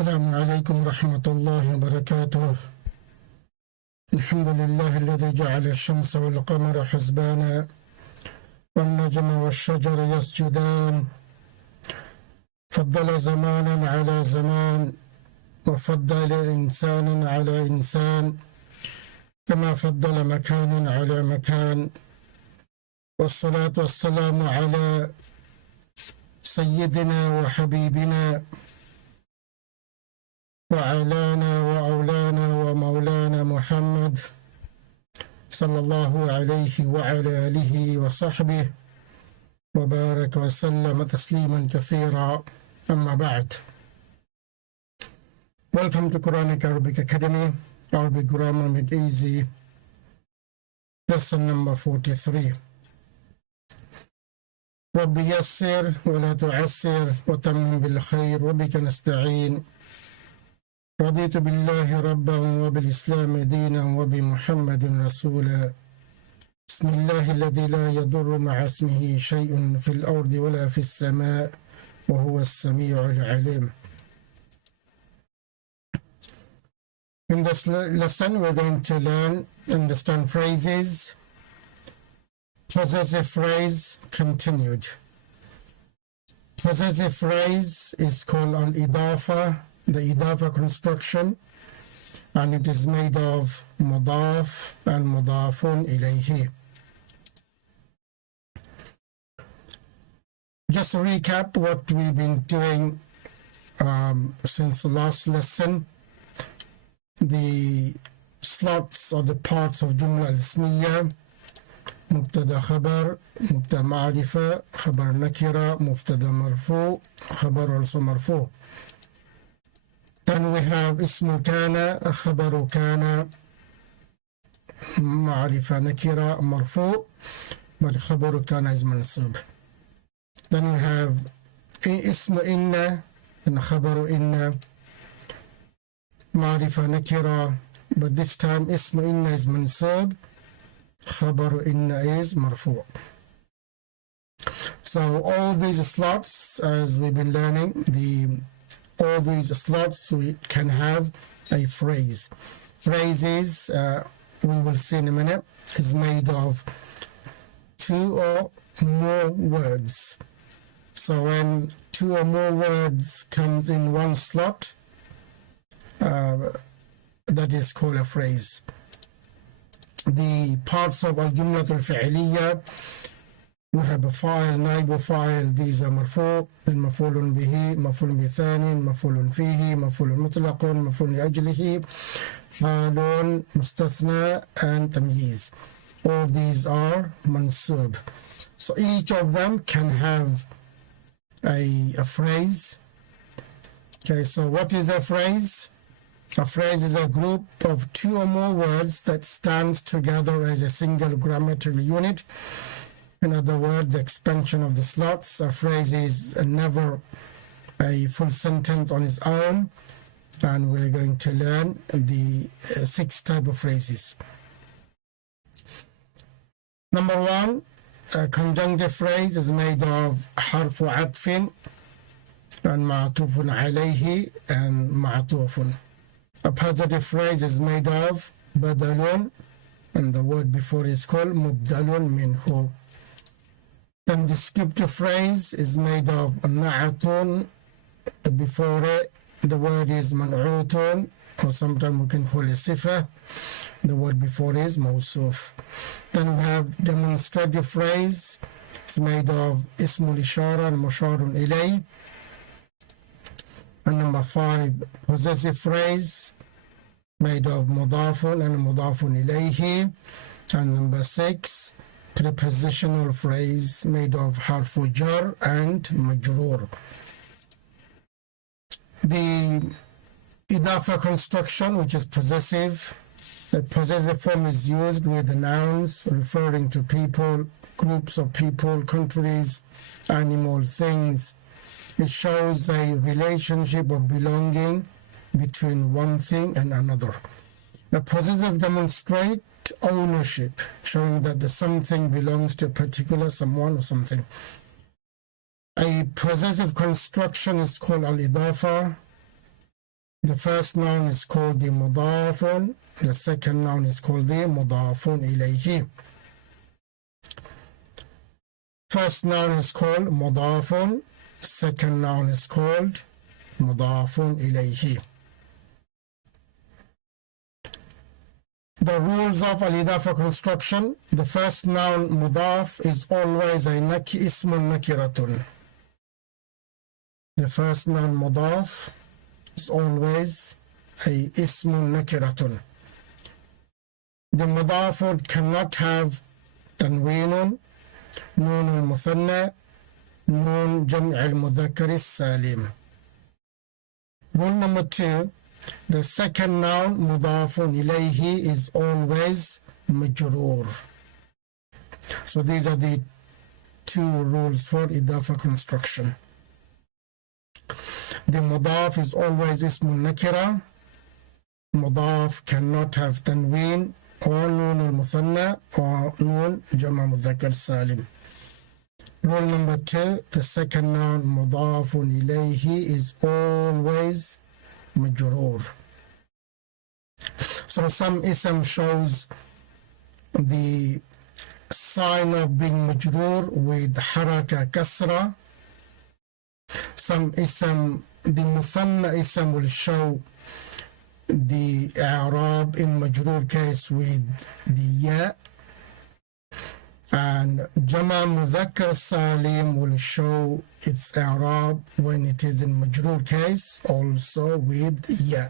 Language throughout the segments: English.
السلام عليكم ورحمة الله وبركاته. الحمد لله الذي جعل الشمس والقمر حسبانا والنجم والشجر يسجدان، فضل زمانا على زمان وفضل إنسانا على إنسان كما فضل مكانا على مكان، والصلاة والسلام على سيدنا وحبيبنا وعلانا وأولانا ومولانا محمد صلى الله عليه وعلى آله وصحبه وبارك وسلم تسليما كثيرا. أما بعد. Welcome to Quranic Arabic Academy, Arabic Grammar Made Easy, lesson number 43. رب يسر ولا تعسر وتمم بالخير وبك نستعين. رضيت بالله ربا وبالإسلام دينا وبمحمد رسولا. بسم الله الذي لا يضر مع اسمه شيء في الأرض ولا في السماء وهو السميع العليم. In this lesson we're going to learn, understand phrases. Possessive phrase continued. Possessive phrase is called al-idafa, the idafa construction, and it is made of mudaf and mudafun ilayhi. Just to recap what we've been doing since the last lesson, the slots or the parts of Jumla al-Ismiya: مبتدا خبر, مبتدا معرفة, خبر نكرة, مبتدا مرفوع, خبر also مرفوع. Then we have اسم كان, خبر كان, معرفة نكرة, مرفوع, but خبر كان is منصوب. Then we have اسم إن and خبر إن, معرفة نكرة, but this time اسم إن is منصوب, خبر إن is مرفوع. So all these slots, as we've been learning, all these slots we can have a phrase. Phrases, we will see in a minute, is made of two or more words. So when two or more words comes in one slot, that is called a phrase. The parts of al-jumla al-fi'liya, we have a file, naib file, these are marfu', then maf'ulun bihi, maf'ulun bi thani, maf'ulun fihi, maf'ulun mutlaqun, maf'ulun li ajlihi, halun, mustathna, and tamyiz. All these are mansub. So each of them can have a phrase. Okay, so what is a phrase? A phrase is a group of two or more words that stands together as a single grammatical unit. In other words, the expansion of the slots. A phrase is never a full sentence on its own, and we're going to learn the 6 types of phrases. Number 1, a conjunctive phrase is made of harfu atfin and ma'tufun alayhi and ma'tufun. A positive phrase is made of badalun, and the word before is called mubdalun minhu. Then descriptive phrase is made of na'atun, before it the word is man'utun, or sometimes we can call it sifa, the word before is mawsuf. Then we have demonstrative phrase, it's made of ismul ishara and musharun ilay. And number 5, possessive phrase made of mudafun and mudafun ilayhi. And number 6, prepositional phrase made of harfu jar and majroor. The idafa construction, which is possessive, the possessive form is used with the nouns referring to people, groups of people, countries, animal, things. It shows a relationship of belonging between one thing and another. The possessive demonstrate ownership, showing that the something belongs to a particular someone or something. A possessive construction is called al-idafa. The first noun is called the mudafun. The second noun is called the mudafun ilayhi. First noun is called mudafun. Second noun is called mudafun ilayhi. The rules of al-idafa construction. The first noun mudaf is always a ismun nakiratun. The first noun mudaf is always a ismun nakiratun. The mudaf cannot have tanweenun, nun al-muthanna, nun jam' al-mudhakkar al-salim. Rule number 2. The second noun mudafun ilayhi is always majroor. So these are the two rules for idafa construction. The mudaf is always ismun nakira. Mudaf cannot have tanween or nun al-muthanna or nun jama mudhakkar salim. Rule number 2, the second noun mudafun ilayhi is always majroor. So some ism shows the sign of being majroor with haraka kasra. Some ism, the muthanna ism will show the i'rab in majroor case with the ya, and jama mudhakkar salim will show its i'rab when it is in majroor case also with ya.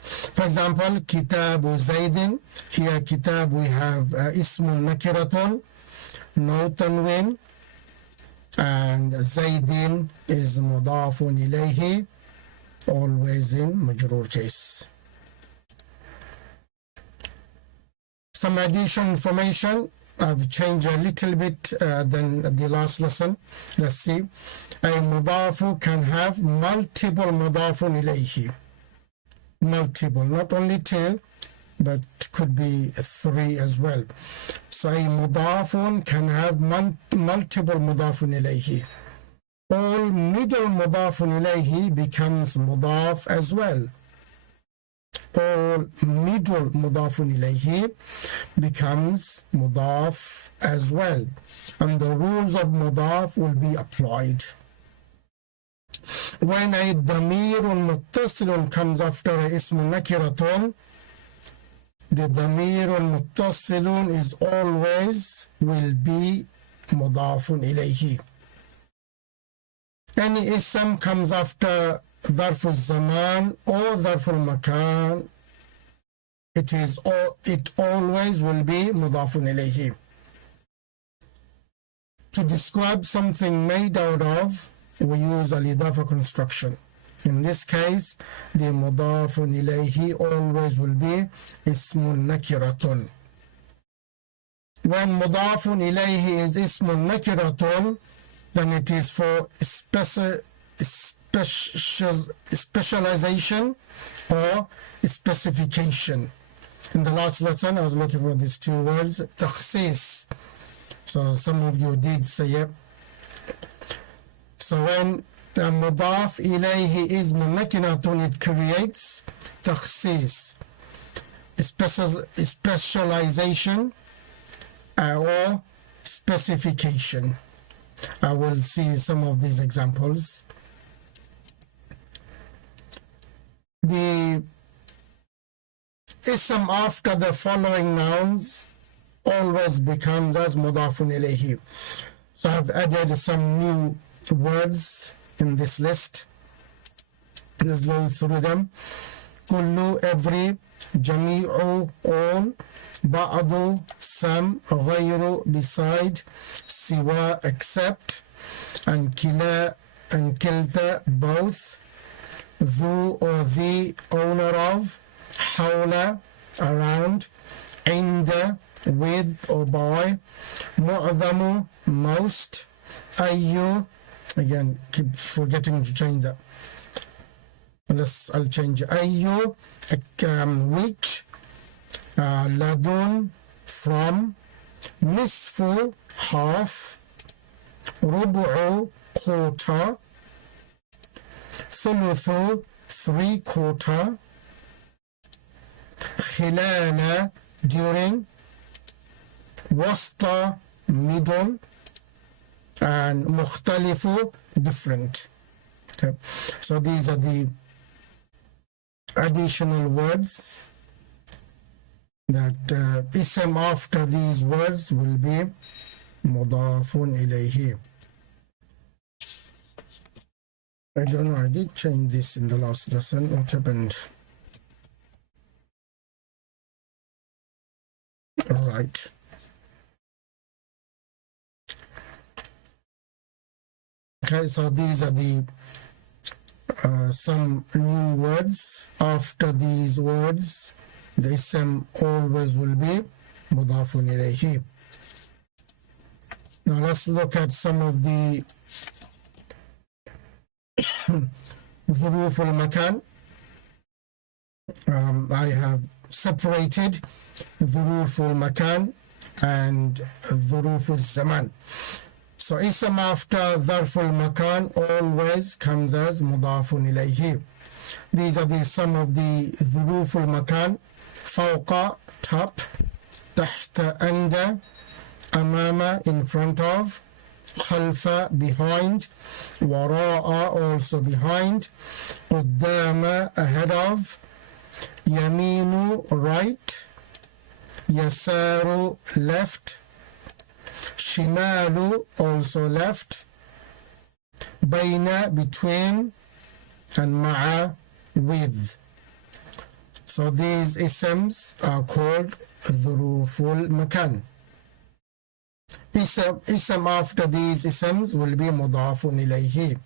For example, kitabu zaydin. Here kitab we have ismun nakiratun, no tanwin, and zaydin is mudafun ilayhi, always in majroor case. Some additional information. I've changed a little bit than the last lesson. Let's see. A mudafu can have multiple mudafun ilayhi. Multiple, not only 2, but could be 3 as well. So a mudafun can have multiple mudafun ilayhi. All middle mudafun ilayhi becomes mudaf as well. All middle mudafun ilayhi becomes mudaf as well. And the rules of mudaf will be applied. When a damirun muttasilun comes after a ismun nakiratun, the damirun muttasilun is always will be mudafun ilayhi. Any ism comes after dharf zaman or dharf makan, it always will be mudafun ilayhi. To describe something made out of, we use al-idafa construction. In this case, the mudafun ilayhi always will be ismun nakiratun. When mudafun ilayhi is ismun nakiratun, then it is for specialization or specification. In the last lesson, I was looking for these two words, takhsis. So some of you did say it. So when the mudaf ilayhi is munakinatun, it creates takhsis, specialization or specification. I will see some of these examples. The ism after the following nouns always becomes as mudafun ilayhi. So I've added some new words in this list. Let's go through them. Kullu, every, jami'u, all, ba'adu, some, ghayru, beside, siwa, except, and kila and kilta, both, dhu or the, owner of, hawla, around, inda, with or by, mu'adhamu, most, ayyu, again keep forgetting to change that. I'll change ayyu, which, ladun, from, nisfu, half, rubu'u, quarter, ثلث, 3/4, خلال, during, وسط, middle, and مختلف, different. Okay. So these are the additional words that ism after these words will be مضاف إليه. I don't know, I did change this in the last lesson. What happened? All right. Okay, so these are the some new words. After these words, the ism always will be مضاف إليه. Now let's look at some of the ظروف المكان. I have separated ظروف المكان and ظروف الزمان. So ism after ظرف المكان always comes as مضاف إليه. These are some of the ظروف المكان. فوق, top, تحت, under, أمام, in front of, خلف, behind, وراء, also behind, قدام, ahead of, يمين, right, يسار, left, شمال, also left, بين, between, and مع, with. So these isms are called ظروف المكان. Ism after these isms will be مضاف إليه.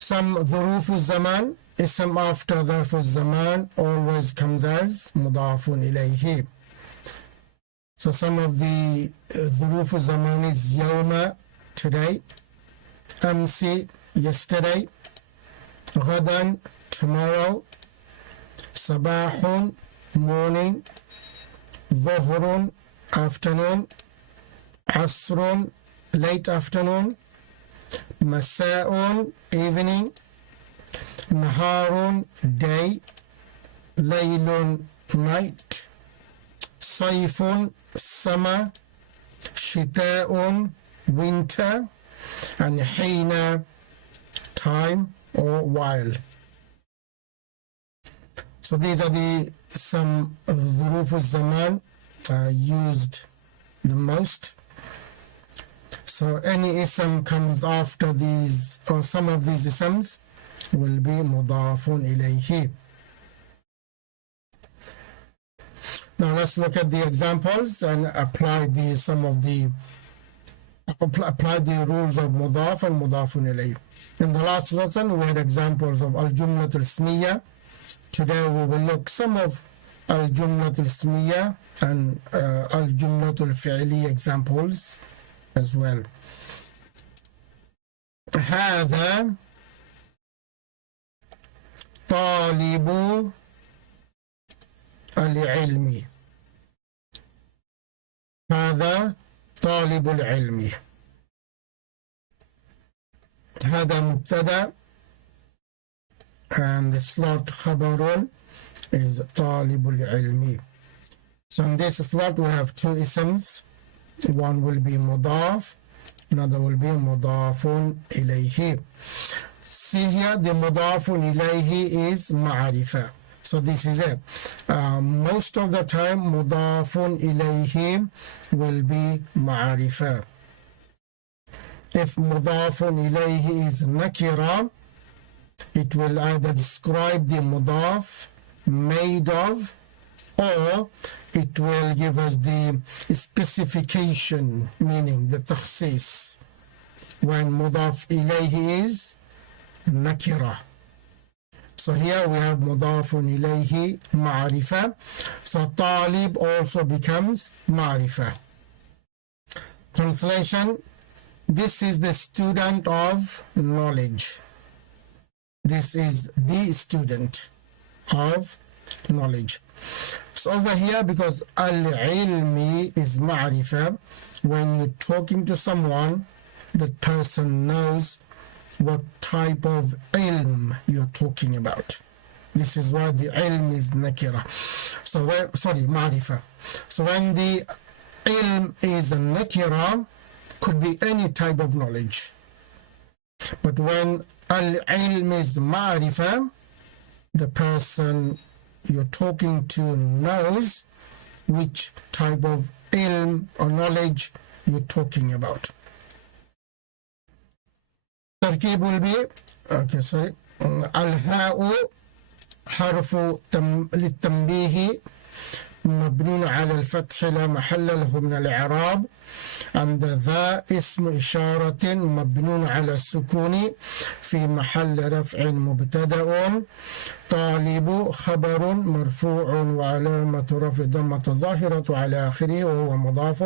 Some ظروف الزمان, ism after ظرف الزمان always comes as مضاف إليه. So some of the ظروف الزمان is يوم, today, أمس, yesterday, غدا, tomorrow, صباح, morning, ظهر, afternoon, عصر, late afternoon, مساء, evening, نهار, day, ليل, night, صيف, summer, شتاء, winter, and حين, time or while. So these are some ظروف الزمان used the most. So any ism comes after these, or some of these isms will be مضاف إليه. Now let's look at the examples and apply apply the rules of مضاف and مضاف إليه. In the last lesson we had examples of الجملة الاسمية. Today we will look some of الجملة الاسمية and الجملة الفعلية examples as well. هذا طالب العلم. هذا طالب العلم. هذا مبتدأ and the slot خبر is طالب العلم. So in this slot we have two isms. One will be مضاف, another will be مضاف إليه. See here the مضاف إليه is معرفة. So this is it. Most of the time مضاف إليه will be معرفة. If مضاف إليه is نكرة, it will either describe the مضاف made of, or it will give us the specification, meaning the تخصيص, when مضاف إليه is نكرة. So here we have مضاف إليه معرفة. So طالب also becomes معرفة. Translation: this is the student of knowledge. This is the student of knowledge. So over here, because al-ilmi is ma'rifah, when you're talking to someone, the person knows what type of ilm you're talking about. This is why the ilm is nakira. So ma'rifah. So when the ilm is a nakira, could be any type of knowledge. But when al-ilm is ma'rifah, the person you're talking to knows which type of ilm or knowledge you're talking about. Tarkib will be, al-ha'u harfu للتنبيه مبني على الفتح لا محل له من الإعراب and ذا اسم إشارة مبني على السكون في محل رفع مبتدأ طالب خبر مرفوع وعلامة رفع ضمة الظاهرة على آخره وهو مضاف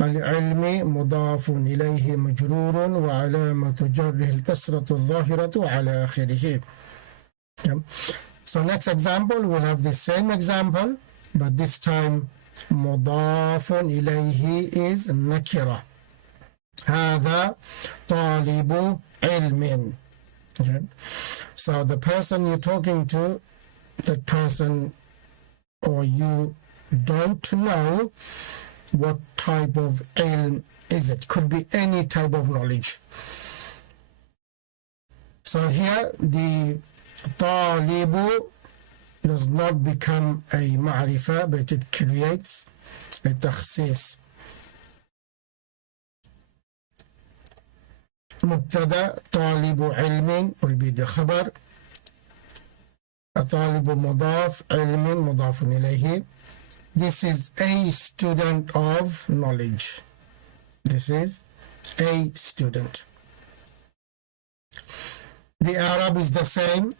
العلم مضاف إليه مجرور وعلامة جره الكسرة الظاهرة على آخره. So next example, we'll have the same example, but this time مضاف إليه is nakira. هذا طالب علم. Okay. So the person you're talking to, that person or you don't know what type of ilm is it. Could be any type of knowledge. So here the طالب does not become a ma'rifah, but it creates a takhsis. مبتدا طالب علم will be the خبر. طالب مضاف علم مضاف إليه. This is a student of knowledge. This is a student. The Arab is the same.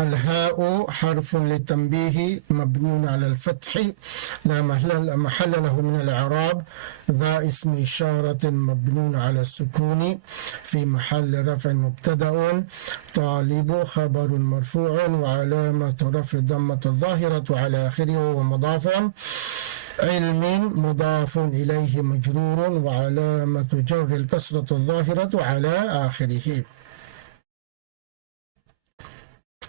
الهاء حرف للتنبيه مبني على الفتح لا محل له من الإعراب ذا اسم إشارة مبني على السكون في محل رفع مبتدأ طالب خبر مرفوع وعلامة رفع ضمة الظاهرة على آخره ومضاف علم مضاف إليه مجرور وعلامة جر الكسرة الظاهرة على آخره.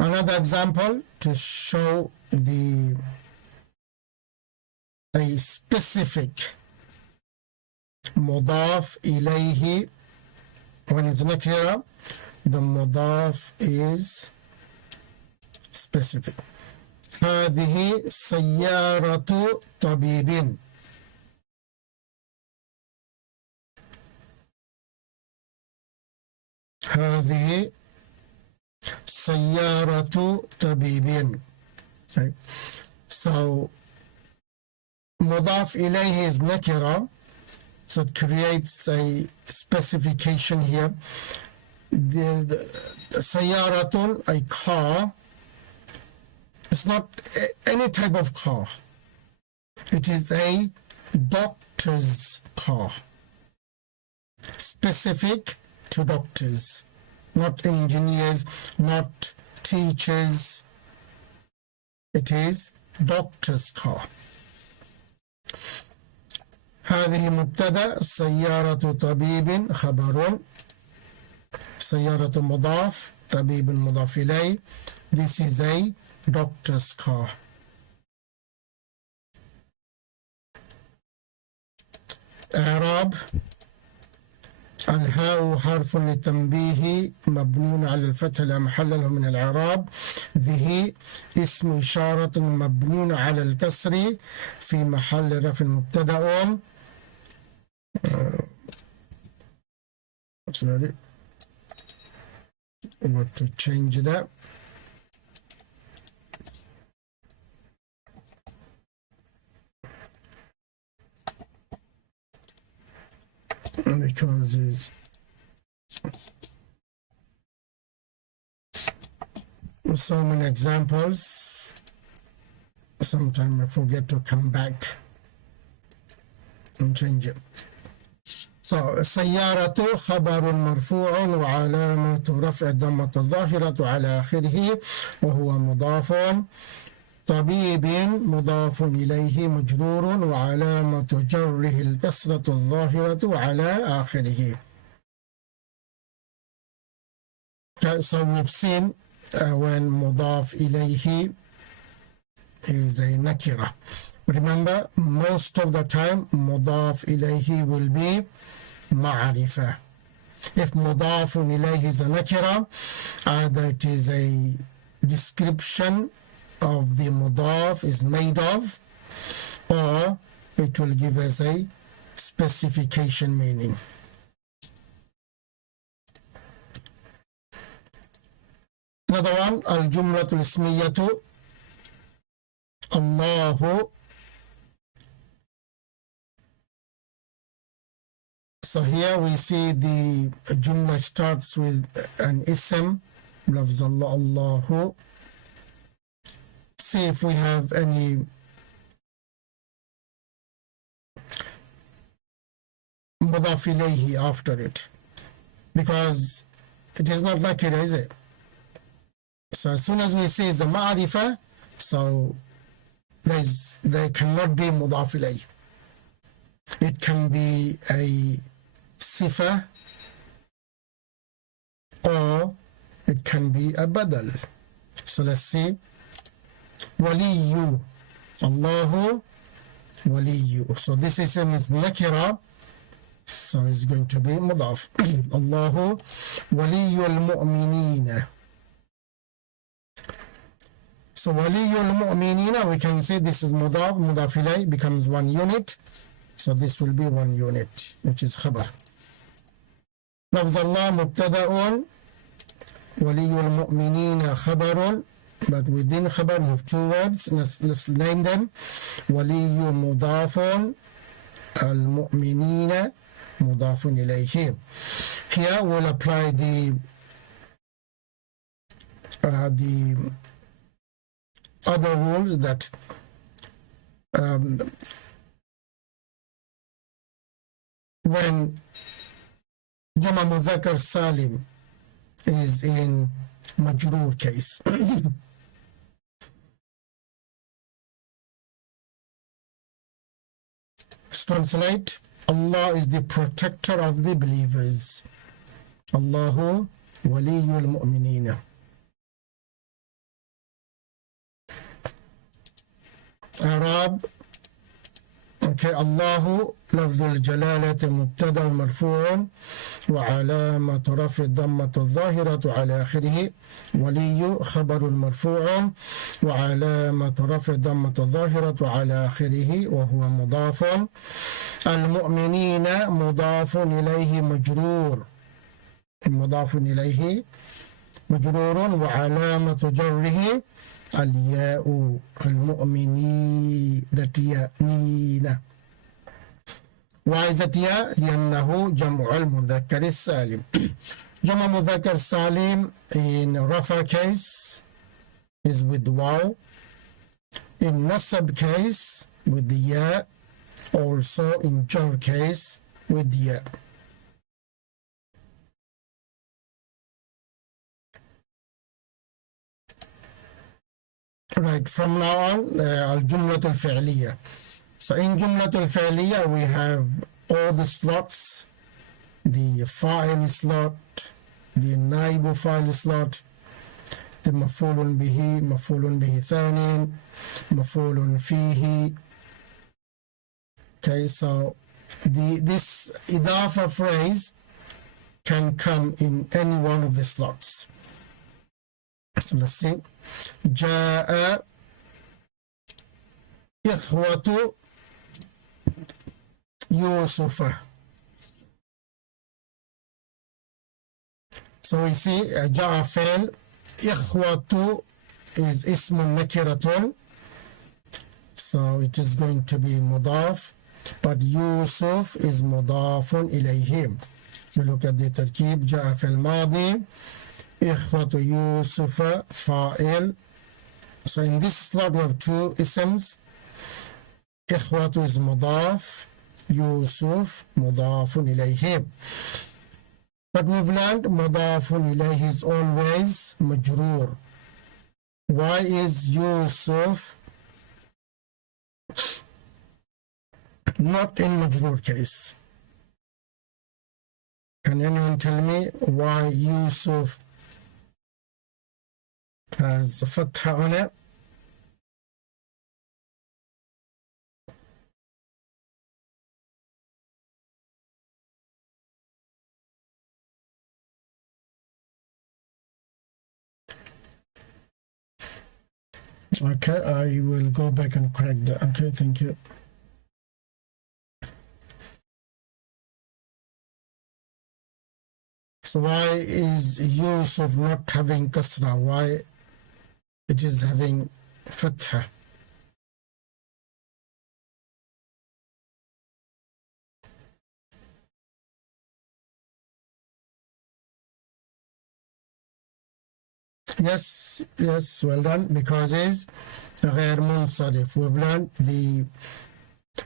Another example to show a specific مضاف إليه. When it's nakira, the مضاف is specific. هذه سيارة طبيب. هذه سيارة طبيب. Okay. So مضاف إليه is nakira, so it creates a specification here. The سيارة, a car, it's not any type of car. It is a doctor's car, specific to doctors, not engineers, not teachers. It is doctor's car. هذه مبتدأ سيارة طبيب خبر سيارة مضاف طبيب مضاف إليه. This is a doctor's car. إعراب الهاء حرف للتنبيه مبني على الفتح لا محل له من الإعراب. ذه اسم إشارة مبني على الكسر في محل رفع مبتدأ. Sorry, I want to change that. Because it's so many examples, sometimes I forget to come back and change it. So سيارة خبر مرفوع وعلامة رفع ضمة الظاهرة على آخره وهو مضاف. طبيب مضاف إليه مجرور وعلامة جره الكسرة الظاهرة على آخره. Okay, so we've seen when mudaf ilayhi is a nakira. Remember, most of the time mudaf ilayhi will be ma'arifa. If mudafun ilayhi is a nakira, either it is a description of the mudaf is made of, or it will give us a specification meaning. Another one, al-jumlatul ismiyatu, Allahu. So here we see the jumla starts with an ism, lafz Allah, Allahu. See if we have any mudaf ilayhi after it, because it is not like it, is it? So as soon as we say the ma'arifa, so there cannot be mudaf ilayhi. It can be a sifa, or it can be a badal. So let's see. Waliyu, Allahu waliyu. So this ism is nakira, so it's going to be mudaf. Allahu waliyu al-mu'minina. So waliyu al-mu'minina, we can say this is mudaf, mudaf ilayh becomes one unit. So this will be one unit, which is khabar. لفظ الله مبتدأ ولي المؤمنين خبر, but within khabar we have two words. Let's name them. ولي مضاف, المؤمنين مضاف إليه. Here we'll apply the other rules that when Jama Mudhakkar Salim is in Majroor case. Let's translate. Allah is the protector of the believers. Allahu waliyul mu'minina. Arab. Okay, Allahu لفظ الجلالة مبتدأ مرفوع وعلامة رفع الضمة الظاهرة على آخره. ولي خبر مرفوع وعلامة رفع الضمة الظاهرة على آخره وهو مضاف. المؤمنين مضاف إليه مجرور, مضاف إليه مجرور وعلامة جره الياء, المؤمنين ذات ياء. Why is that ya? لأنه جمع المذكر السالم. جمع مذكر salim in Rafa case is with waw. In Nasab case with the ya. Also in Jar case with the ya. Right, from now on, al-jumlat al-fi'liya. So in jumlat al-fi'liya we have all the slots, the fa'il slot, the naibu fa'il slot, the maf'ulun bihi thani, maf'ulun fihi. Okay, so this idafa phrase can come in any one of the slots. So let's see. جاء إخوة يوسف. So we see جاء فعل, إخوة is اسم نكرة, so it is going to be مضاف, but يوسف is مضاف إليه. If you look at the تركيب, جاء في الماضي, إخوة يوسف فاعل. So in this slot we have two isms. إخوة is مضاف, يوسف مضاف إليه. But we've learned مضاف إليه is always مجرور. Why is Yusuf not in مجرور case? Can anyone tell me why Yusuf has fatha on it. Okay, I will go back and correct that. Okay, thank you. So why is Yusuf not having kasra? Why it is having fatha? Yes, well done, because it's غير منصرف. We've learned the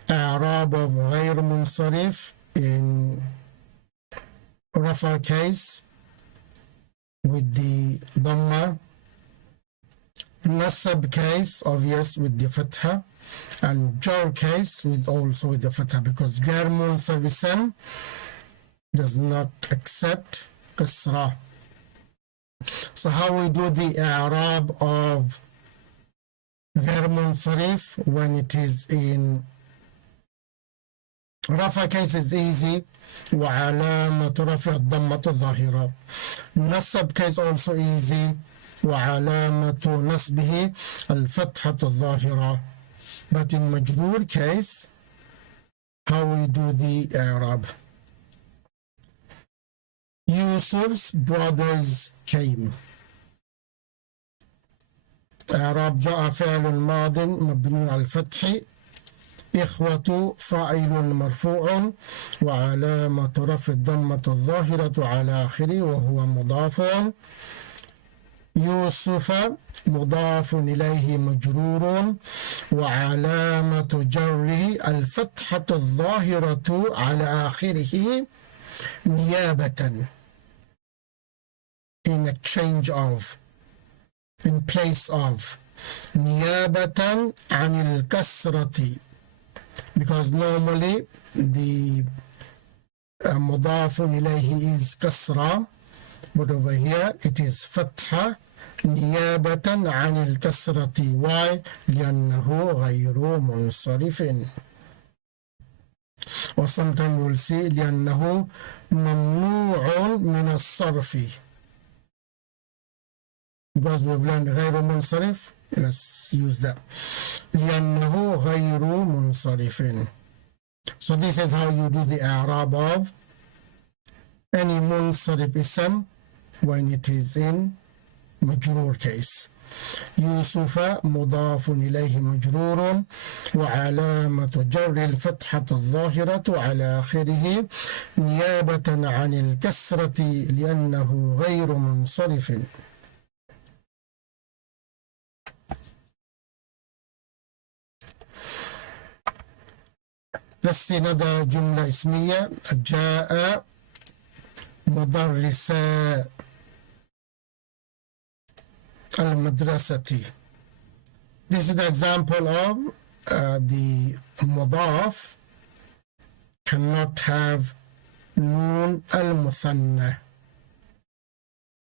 إعراب of غير منصرف in Rafa case with the Dhamma, Nasab case, obvious, with the Fatha, and Jar case with also with the Fatha, because غير منصرف does not accept Kasra. So how we do the i'rab of غير منصرف when it is in Rafa case is easy. وعلامة رفع الضمة الظاهرة. Nasab case also easy. وعلامة نصبه الفتحة الظاهرة. But in مجرور case, how we do the i'rab? Yusuf's brothers came. إعراب جاء فعل ماض مبني على الفتح. إخوة فاعل مرفوع وعلامة رفع الضمة الظاهرة على آخره وهو مضاف. يوسف مضاف إليه مجرور وعلامة جره الفتحة الظاهرة على آخره نيابة, in exchange of, in place of, نيابة عن الكسرة, because normally the مضاف إليه is كسرة, but over here it is فتحة نيابة عن الكسرة. Why? لأنه غير منصرف. Or sometimes we'll see لأنه ممنوع من الصرف, because we've learned غير منصرف. Let's use that. لأنه غير منصرف. So this is how you do the i'rab of any منصرف اسم when it is in مجرور case. يوسف مضاف إليه مجرور وعلامة جر الفتحة الظاهرة على آخره نيابة عن الكسرة لأنه غير منصرف. Let's see another جملة اسمية. جاء مدرسا المدرسة. This is the example of the مضاف cannot have نون المثنى.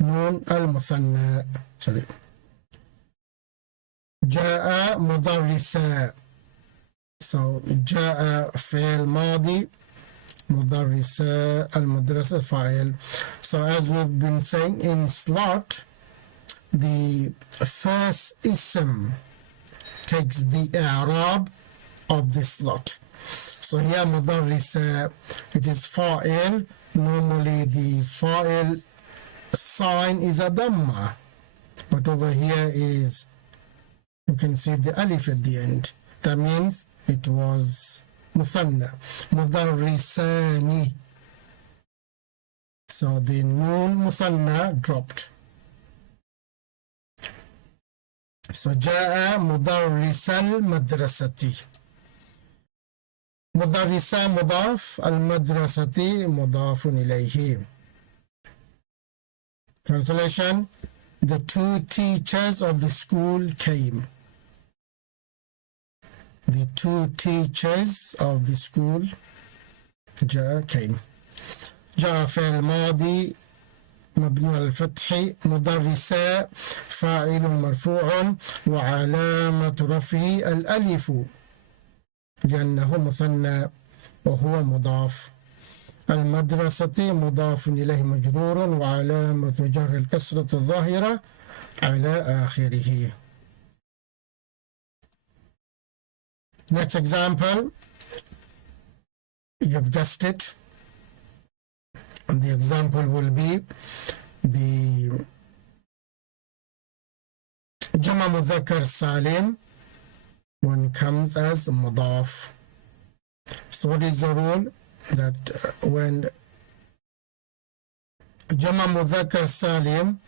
نون المثنى. Sorry. جاء مدرسا. So جاء فعل ماضي مدرسا المدرسة فاعل. So as we've been saying in slot, the first ism takes the i'rab of the slot. So here مدرسة, it is fa'il. Normally the fa'il sign is a dhamma, but over here is, you can see the alif at the end. That means it was muthanna. مدرساني. So the noon muthanna dropped. So جاء مدرس المدرسة. مدرسة مضاف, المدرسة مضاف إليه. Translation: the two teachers of the school came. The two teachers of the school جاء came. جاء فعل ماضي مبني على الفتح. مدرسة فاعل مرفوع وعلامة رفعه الألف لأنه مثنى وهو مضاف. المدرسة مضاف إليه مجرور وعلامة جر الكسرة الظاهرة على آخره. Next example, you've guessed it. The example will be the Jama Mudhakkar Salim when it comes as mudaf. So what is the rule? That when Jama Mudhakkar Salim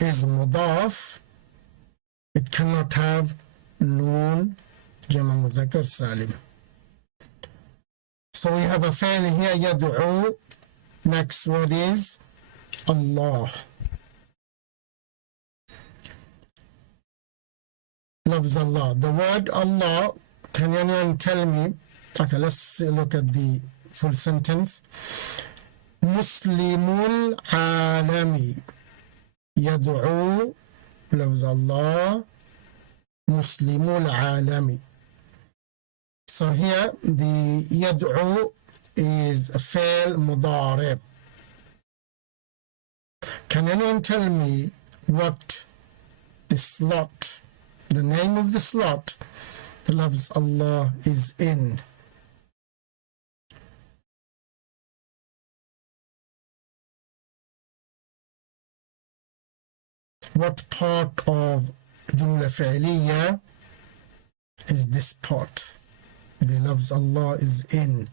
is mudaf, it cannot have noon Jama Mudhakkar Salim. So we have a fail here, yad'u. Next word is Allah. Loves Allah. The word Allah, can anyone tell me? Okay, let's look at the full sentence. Muslimul alami. Yad'u. Loves Allah. Muslimul alami. So here the yad'u is a fail mudari. Can anyone tell me what the slot, the name of the slot that loves Allah is in? What part of Jumla Fi'liya is this part? The loves Allah is in.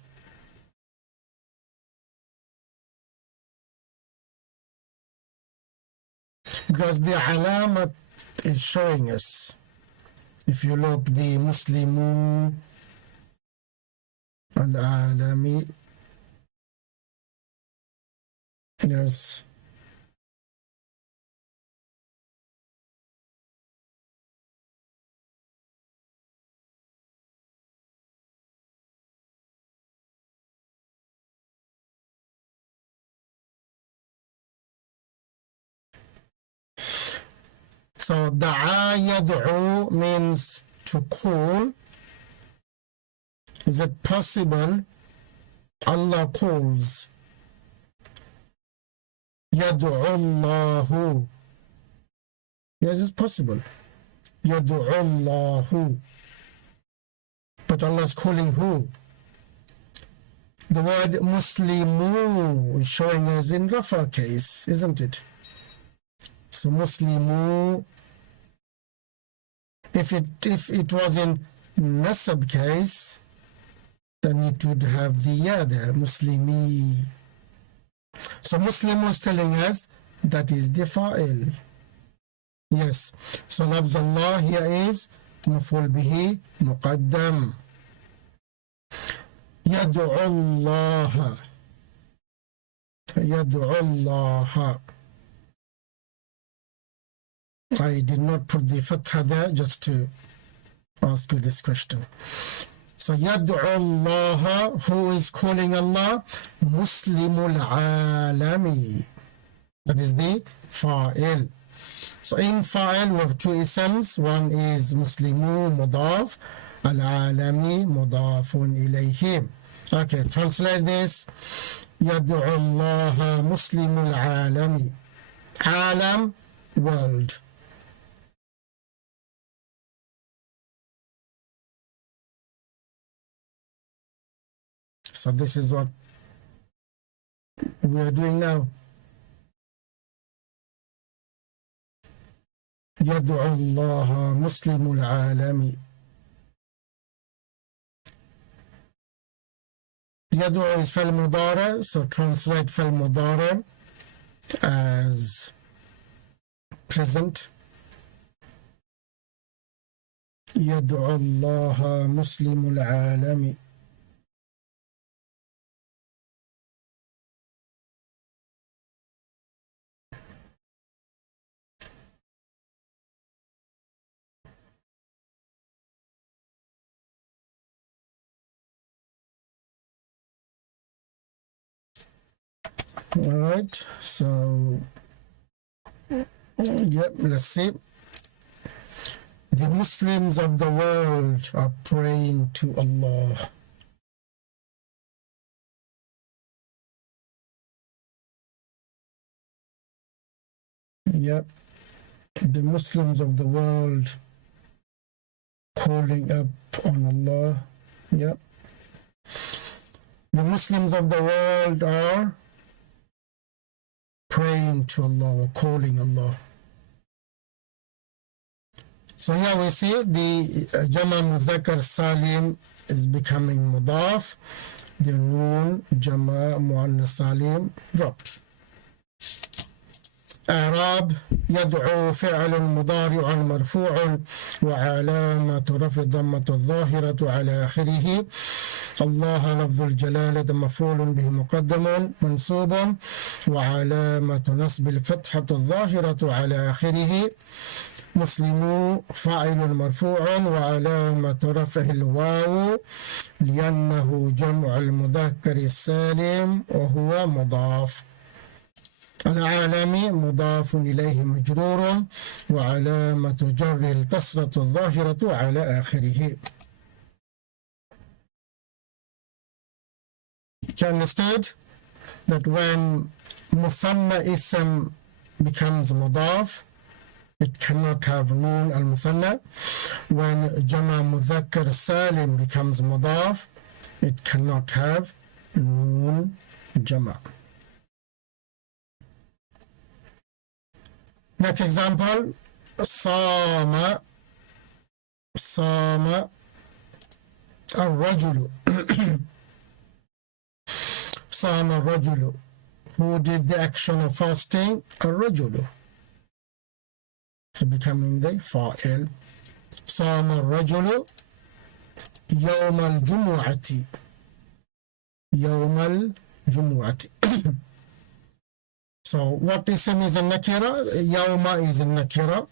Because the alamat is showing us. If you look, the Muslimu al-alami, yes. So da'a yad'u means to call. Is it possible Allah calls? Yad'u Allahu. Yes, it's possible. Yad'u Allahu. But Allah is calling who? The word Muslimu is showing us in Rafa case, isn't it? So Muslimu, if it was in Nasab case, then it would have the yada, Muslimi. So Muslimu is telling us that is the fa'il. Yes. So lafz Allah here is maf'ul bihi muqaddam. Yad'u Allah. Yad'u Allah. I did not put the fatha there just to ask you this question. So yad'u Allah, who is calling Allah? Muslimul alami. That is the fa'il. So in fa'il we have two isms. One is Muslimu mudaf, al-alami mudafun ilayhi. Okay, translate this. Yad'u Allah Muslimul alami. Alam, world. So this is what we are doing now. Yad'u Allah Muslimul alami. Yad'u is fal mudara, so translate fal mudara as present. Yad'u Allah Muslimul alami. All right, so Yep, let's see. The Muslims of the world are praying to Allah. Yep, the Muslims of the world calling up on Allah. Yep. The Muslims of the world are praying to Allah or calling Allah. So here we see the Jama Mudhakkar Salim is becoming Mudaf. The Noon Jama Muannas Salim dropped. إعراب يدعو فعل مضارع مرفوع وعلامة رفع الضمة الظاهرة على آخره. الله لفظ الجلالة مفعول به مقدم منصوب وعلامة نصب الفتحة الظاهرة على آخره. مسلم فاعل مرفوع وعلامة رفعه الواو لأنه جمع المذكر السالم وهو مضاف. العالم مضاف إليه مجرور وعلامة جر الكسرة الظاهرة على آخره. You understood that when Muthanna Ism becomes Mudaf, it cannot have Noon al-Muthanna. When Jama Mudhakkar Salim becomes Mudaf, it cannot have Noon Jama. Next example, Sama الرجل. Sama الرجل. Who did the action of fasting? الرجل. So becoming the fa'il. Sama الرجل يوم الجمعة. يوم الجمعة. So what ism is in nakira? Yawma is in nakira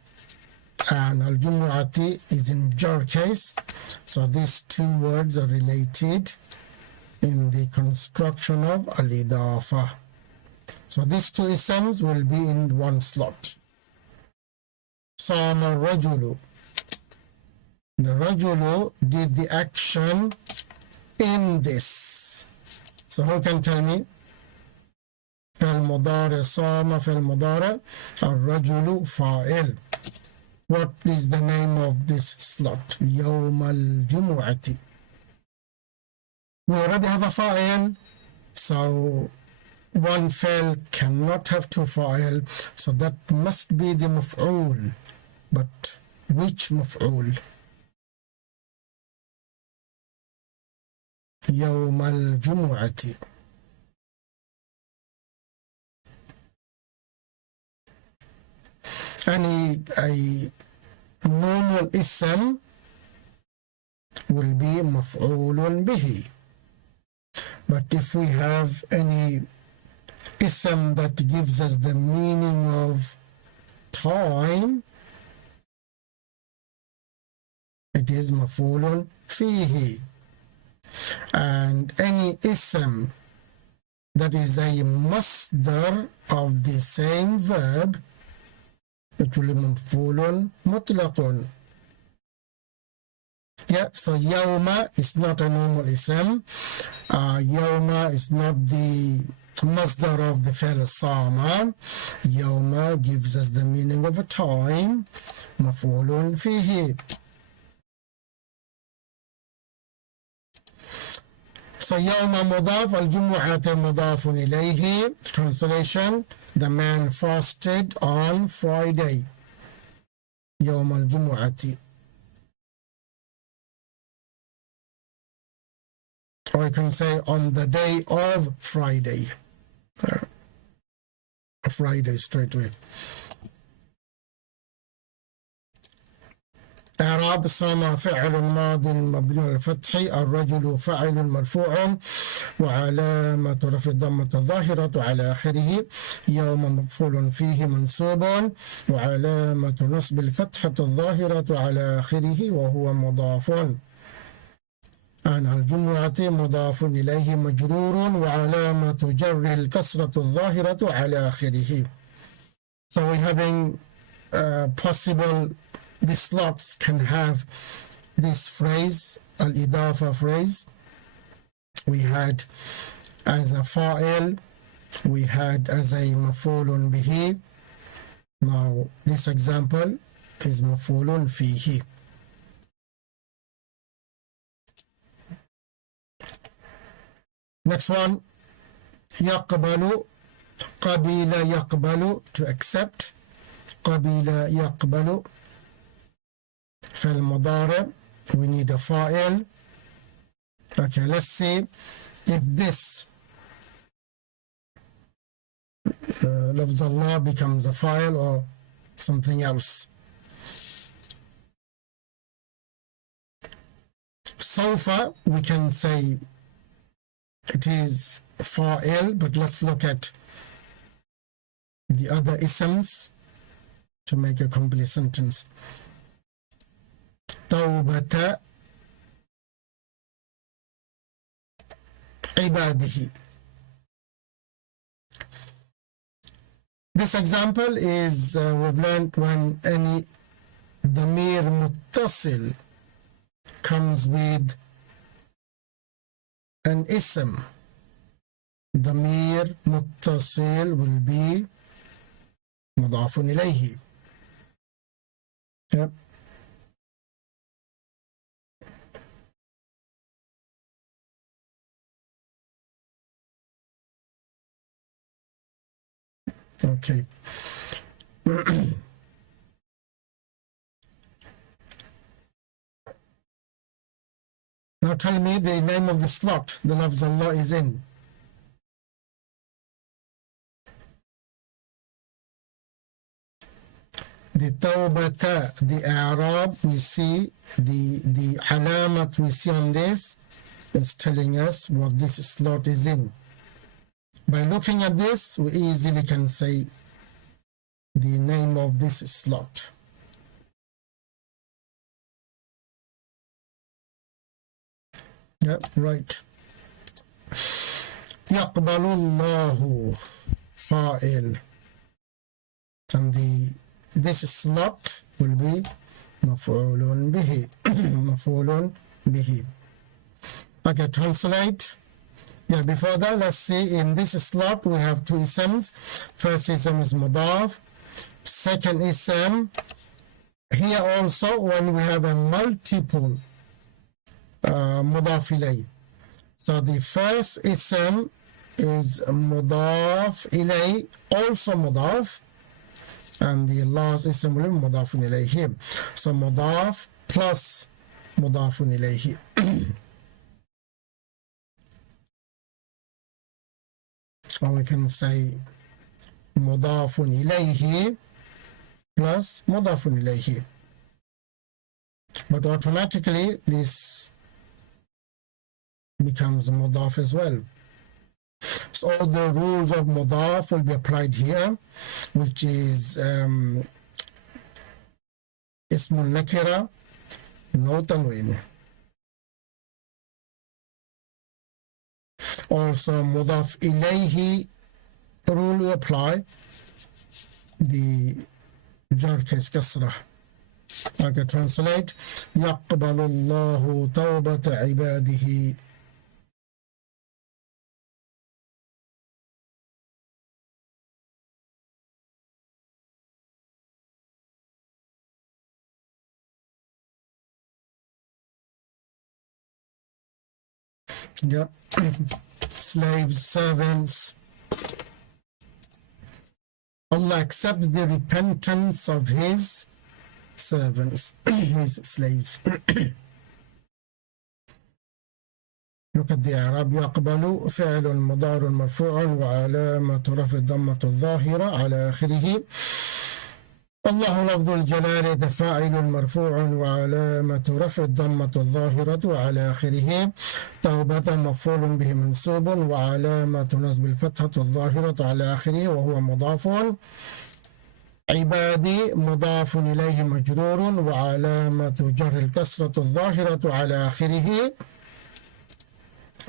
and al-jumu'ati is in jar case. So these two words are related in the construction of al-idafa. So these two isms will be in one slot. Sama rajulu. The rajulu did the action in this. So who can tell me? فعل مضارع صام فعل مضارع الرجل فاعل. What is the name of this slot? يوم الجمعة. We already have a fa'il, so one fail cannot have two fa'il, so that must be the maf'ul. But which maf'ul? يوم الجمعة. A normal ism will be maf'ulun bihi. But if we have any ism that gives us the meaning of time, it is maf'ulun fihi. And any ism that is a masdar of the same verb, it will be maf'ulun mutlaqun. Yeah, so yawma is not a normal ism. Yawma is not the masdar of the fi'l sama. Yawma gives us the meaning of a time. Maf'ulun fihi. So yawma mudaf, al-jumu'ata mudafun ilayhi. Translation: the man fasted on Friday. Yawm al-jumu'ati. Or I can say on the day of Friday. Friday straight away. إعراب صام فعل ماض مبني على الفتح الرجل فاعل مرفوع وعلامة رفع الضمة الظاهرة على آخره يوم مفعول فيه منصوب وعلامة نصب الفتحة الظاهرة على آخره وهو مضاف. عن الجمعة مضاف إليه مجرور وعلامة جر الكسرة الظاهرة على آخره. So we're having possible the slots can have this phrase, al-idafa phrase. We had as a fa'il, we had as a maf'ulun bihi. Now this example is maf'ulun fihi. Next one, يقبل, قبل يقبل, to accept. قبل يقبل. فعل مضارع, we need a fa'il. Okay, let's see if this لفظ الله becomes a fa'il or something else. سوف, we can say it is fa'il, but let's look at the other isms to make a complete sentence. توبة عباده. This example is we've learned when any ضمير متصل comes with an ism. ضمير متصل will be مضاف إليه. Yep. Okay. Now tell me the name of the slot the lafz Allah is in. The tawbata, the i'rab, we see the alamat we see on this is telling us what this slot is in. By looking at this, we easily can say the name of this slot. Yeah, right. يقبل الله فاعل, and this slot will be مفعول به. مفعول به. Okay, translate. Yeah, before that, let's see, in this slot we have two isms. First ism is mudaf. Second ism, here also when we have a multiple mudaf ilay. So the first ism is mudaf ilay, also mudaf, and the last ism will be mudafun ilayhi. So mudaf plus mudafun ilayhi. Or we can say mudafun ilayhi plus mudafun ilayhi. But automatically this becomes mudaf as well. So all the rules of mudaf will be applied here, which is ismun nakira, no tanween. Also mudaf ilayhi rule will apply, the jar case kasrah. I can translate يقبل الله توبة عباده. Yep. Slaves, servants. Allah accepts the repentance of his servants, his slaves. Look at the Arab. يقبل فعل مضارع مرفوع وعلامة رفع الضمة الظاهرة على آخره. الله لفظ الجلالة فاعل مرفوع وعلامة رفع الضمة الظاهرة على آخره. توبة مفعول به منصوب وعلامة نصب الفتحة الظاهرة على آخره وهو مضاف. عبادي مضاف إليه مجرور وعلامة جر الكسرة الظاهرة على آخره.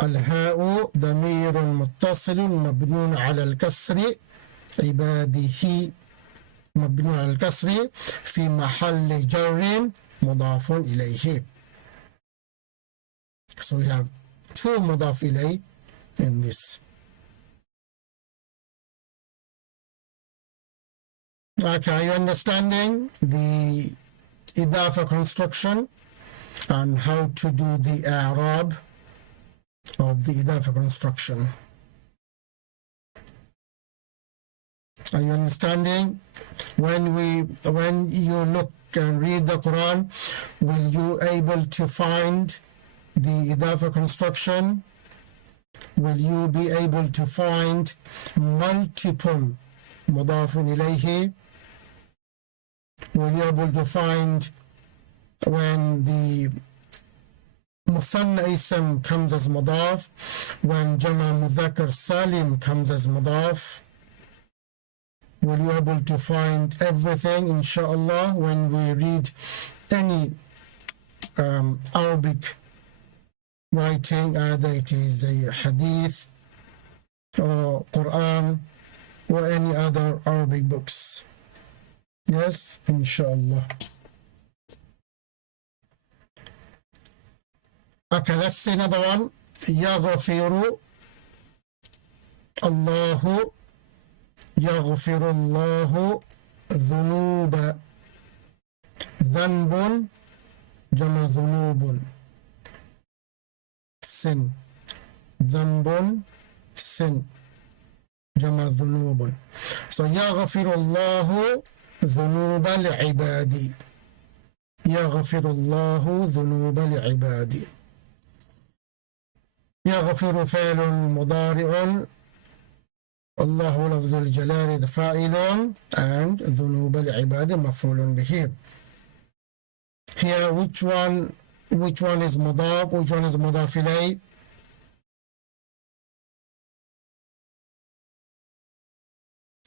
الهاء ضمير متصل مبنون على الكسر. عباده مبني على الكسر في محل جر مضاف إليه. So we have two مضاف إليه in this. Okay, are you understanding the إضافة construction and how to do the i'rab of the إضافة construction? Are you understanding? When you look and read the Quran, will you able to find the إضافة construction? Will you be able to find multiple مضاف إليه? Will you able to find when the مثنى اسم comes as مضاف, when جمع مذكر سالم comes as مضاف? Will you able to find everything, inshallah, when we read any Arabic writing, either it is a hadith or Quran or any other Arabic books? Yes, inshallah. Okay, let's see another one. يغفر الله يغفر الله ذنوب ذنب جمع ذنوب سن ذنب سن جمع ذنوب. So يغفر الله ذنوب العباد. يغفر الله ذنوب العباد. يغفر فعل مضارع, الله لفظ الجلال فاعل, and ذنوب العباد مفعول به. Here which one is مضاف, which one is مضاف إليه?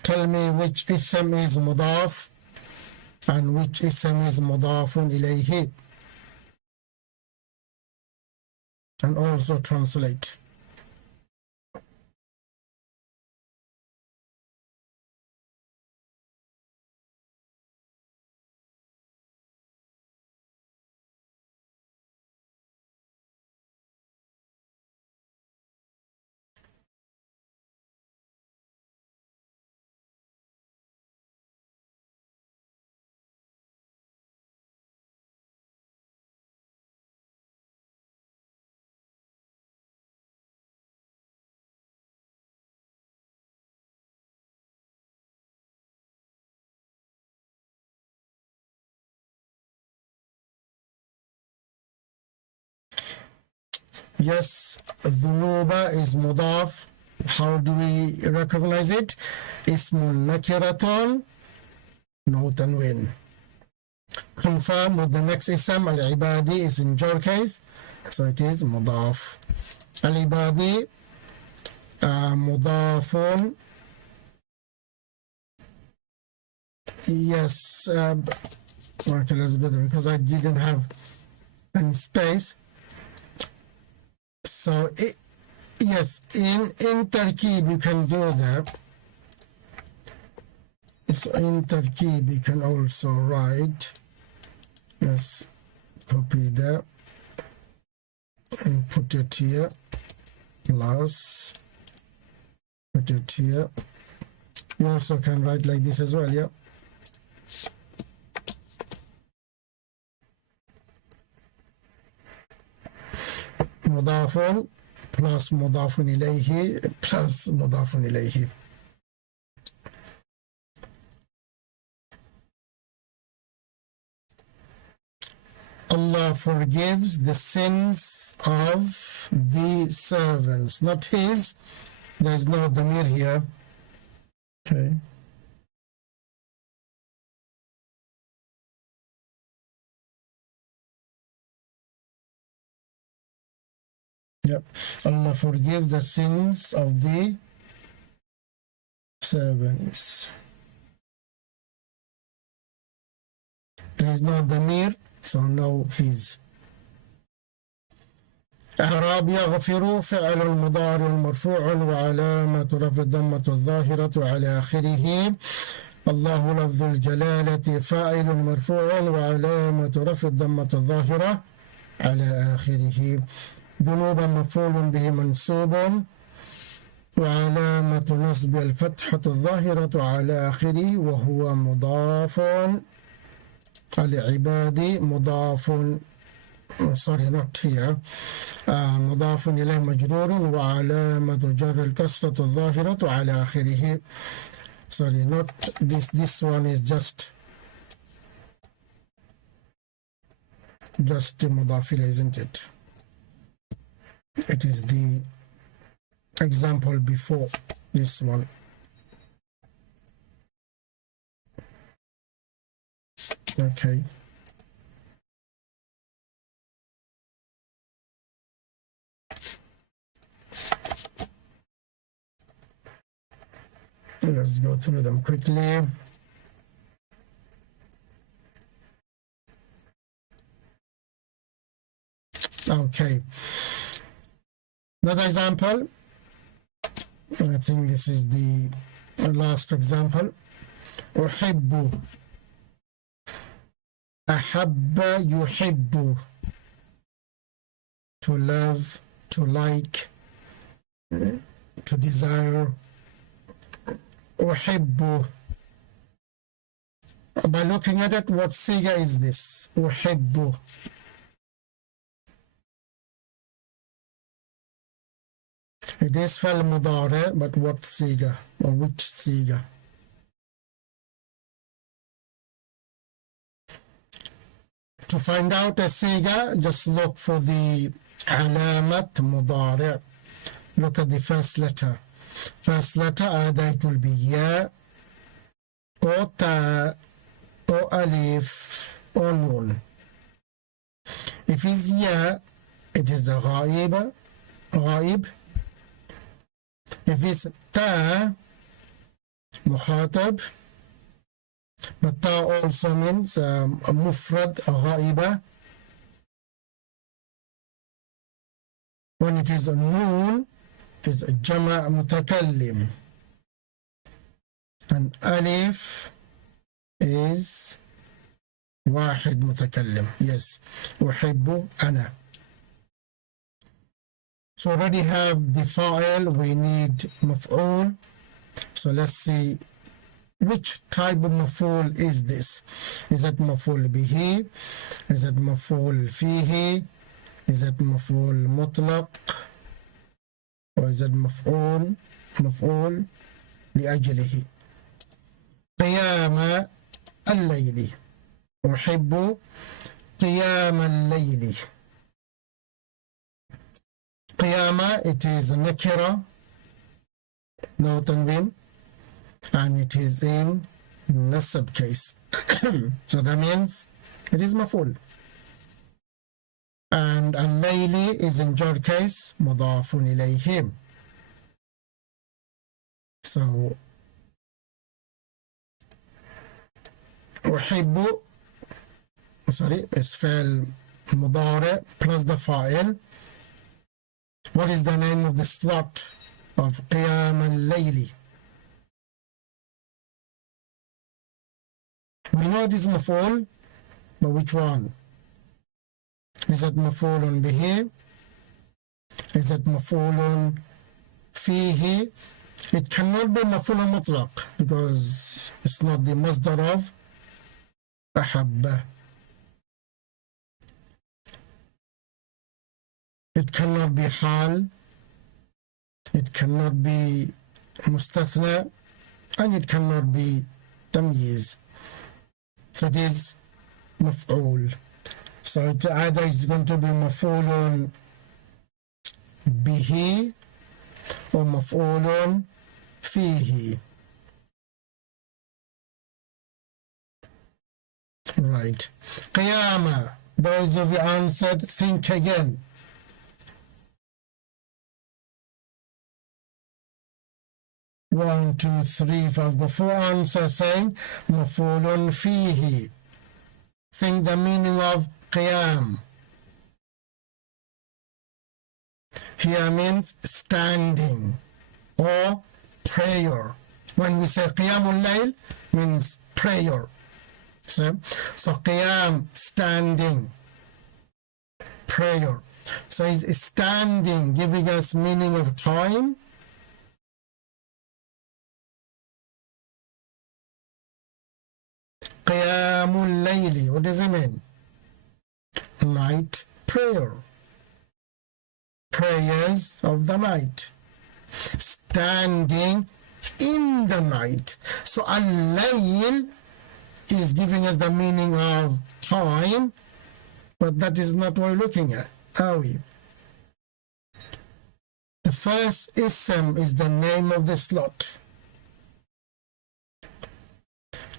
Tell me which ism is مضاف and which ism is مضاف إليه, and also translate. Yes, dhunuba is mudaf. How do we recognize it? Ismun nakiraton, no tanwin. Confirm with the next ism. Al-ibadi is in your case, so it is mudaf. Al-ibadi mudafun. Yes, okay, let's do that because I didn't have any space. So yes, in Tarkib you can do that. So in Tarkib you can also write, let's copy that and put it here, plus put it here. You also can write like this as well, yeah. مضاف plus مضاف إليه plus مضاف إليه. Allah forgives the sins of the servants, not his. There is no dhamir here. Okay. Yep. Allah forgives the sins of the servants. There is no dhamir, so no his. إعراب يغفر فعل مضارع مرفوع وعلامة رفع الضمة الظاهرة على آخره الله لفظ الجلالة فاعل مرفوع وعلامة رفع الضمة الظاهرة على آخره. ذنوبا مفعول به منصوب وعلامة نصب الفتحة الظاهرة على آخره وهو مضاف. العباد مضاف sorry not here مضاف إليه مجرور وعلامة جر الكسرة الظاهرة على آخره. Sorry, not this one is just مضاف إليه, isn't it? It is the example before this one. Okay. Let's go through them quickly. Okay. Another example. I think this is the last example. أحب أحب يحب, to love, to like, to desire. أحب, by looking at it, what siga is this? أحب. It is فعل مضارع, but what siga or which siga? To find out a siga, just look for the علامة مضارع. Look at the first letter. First letter either it will be ya or ta or alif or nun. If it's ya, it is a غائب. If it's ta, مخاطب, but ta also means مفرد غائبة. When it is a nun, it is a جمع متكلم. And alif is واحد متكلم. Yes, أحب أنا. So already have the fa'il, we need مفعول. So let's see which type of مفعول is this. Is it مفعول به? Is it مفعول فيه? Is it مفعول مطلق? Or is it مفعول لأجله؟ قيام الليل. أحب قيام الليل. قيامة, it is a nakira, no tanwin, and it is in nasab case. So that means it is maf'ul. And al-layli is in jar case, mudafun ilayhim. So أحب, sorry, is فعل مضارع plus the fa'il. What is the name of the slot of قيام الليل? We know it is مفعول, but which one? Is it مفعول به? Is it مفعول فيه? It cannot be مفعول مطلق because it's not the masdar of أحب. It cannot be حال, it cannot be مستثنى, and it cannot be تمييز. So it is مفعول. So it either is going to be مفعول به or مفعول فيه. Right. قيامة. Those of you answered, think again. One, two, three, five. Before answer saying مفعول فيه. Think the meaning of قيام. Here means standing or prayer. When we say qiyamul layl, means prayer. So qiyam, standing, prayer. So is standing giving us meaning of time? Qiyamul layli, what does it mean? Night prayer. Prayers of the night. Standing in the night. So al-layl is giving us the meaning of time, but that is not what we're looking at, are we? The first ism is the name of the slot.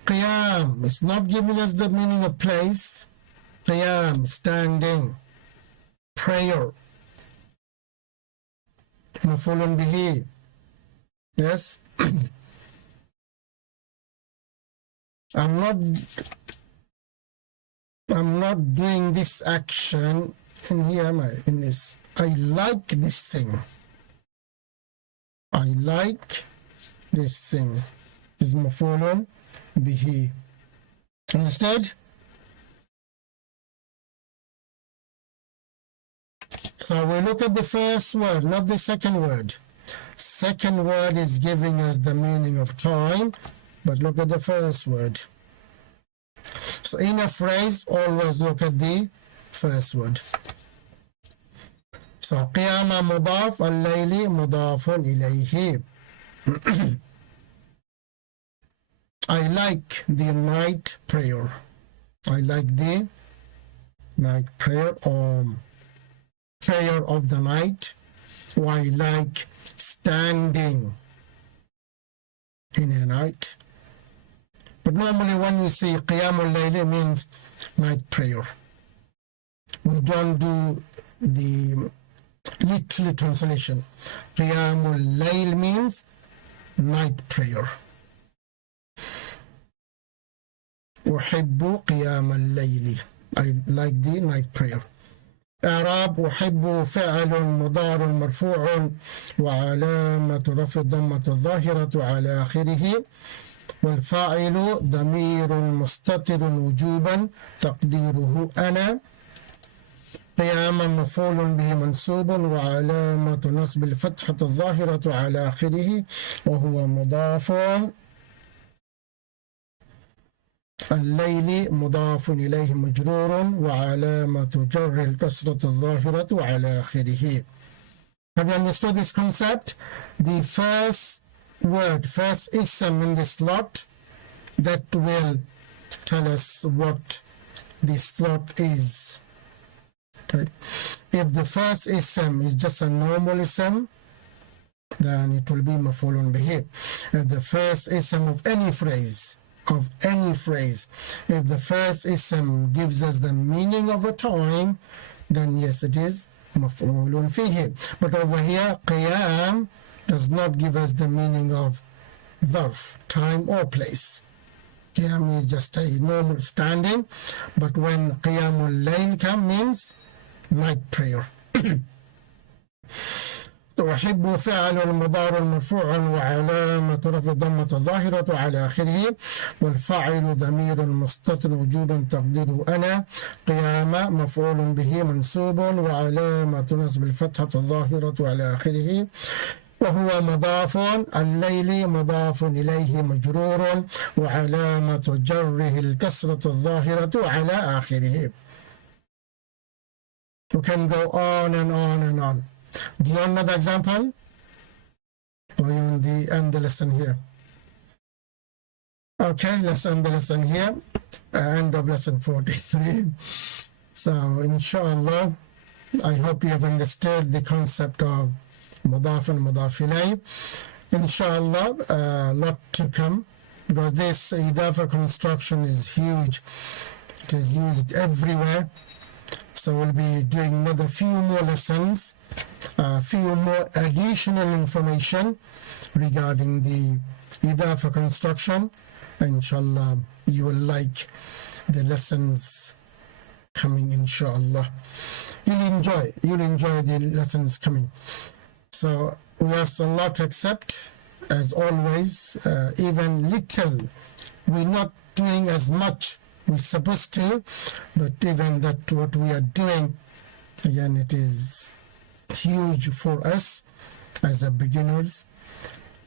Qiyam, it's not giving us the meaning of place. Qiyam, standing, prayer. Maf'ulun bihi. Yes. I'm not doing this action in here, am I? In this. I like this thing. I like this thing. Is maf'ulun bihi. Understood? So we look at the first word, not the second word. Second word is giving us the meaning of time, but look at the first word. So in a phrase, always look at the first word. So qiyama mudaf, al-layli mudafun ilayhi. I like the night prayer. I like the night prayer, or prayer of the night. Or I like standing in a night. But normally when we say qiyamul layl, it means night prayer. We don't do the literal translation. Qiyamul layl means night prayer. أحب قيام الليل. I like the night prayer. إعراب أحب فعل مضارع مرفوع وعلامة رفع الضمة الظاهرة على آخره، والفاعل ضمير مستتر وجوبا تقديره أنا. قياما مفعول به منصوب وعلامة نصب الفتحة الظاهرة على آخره وهو مضاف. الليل مضاف إليه مجرور وعلامة جر الكسرة الظاهرة على آخره. Have you understood this concept? The first word, first ism in this slot, that will tell us what the slot is. Okay. If the first ism is just a normal ism, then it will be maf'ulun bihi. The first ism of any phrase, if the first ism gives us the meaning of a time, then yes, it is maf'ulun fihi. But over here, qiyam does not give us the meaning of dharf, time or place. Qiyam is just a normal standing, but when qiyamul layl comes, means night prayer. أحب فعل مضارع مرفوع وعلامة رفع الضمة الظاهرة على آخره، والفاعل ضمير مستتر وجوبا تقديره أنا. قيام مفعول به منصوب وعلامة نصب الفتحة الظاهرة على آخره وهو مضاف. الليل مضاف إليه مجرور وعلامة جره الكسرة الظاهرة على آخره. You can go on and on and on. Do you want another example? Or you want the end the lesson here? Okay, let's end the lesson here. End of lesson 43. So, inshallah, I hope you have understood the concept of mudaf and mudaf ilayh. Inshallah, a lot to come, because this idafa construction is huge. It is used everywhere. So we'll be doing another few more lessons, few more additional information regarding the idafa construction. Inshallah, you will like the lessons coming, inshallah. You'll enjoy the lessons coming. So we ask Allah to accept as always, even little, we're not doing as much we're supposed to, but even that what we are doing, again, it is huge for us as a beginners.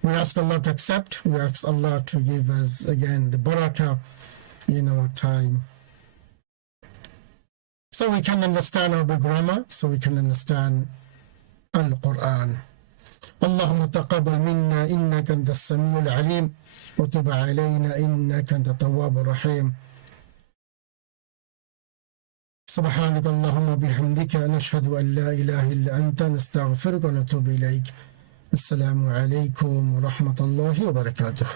We ask Allah to accept. We ask Allah to give us, again, the barakah in our time, so we can understand our grammar, so we can understand Al-Quran. اللهم تقبل منا إنك أنت السميع العليم وتب علينا إنك أنت التواب الرحيم. سبحانك اللهم وبحمدك نشهد أن لا إله إلا أنت نستغفرك ونتوب إليك. السلام عليكم ورحمة الله وبركاته.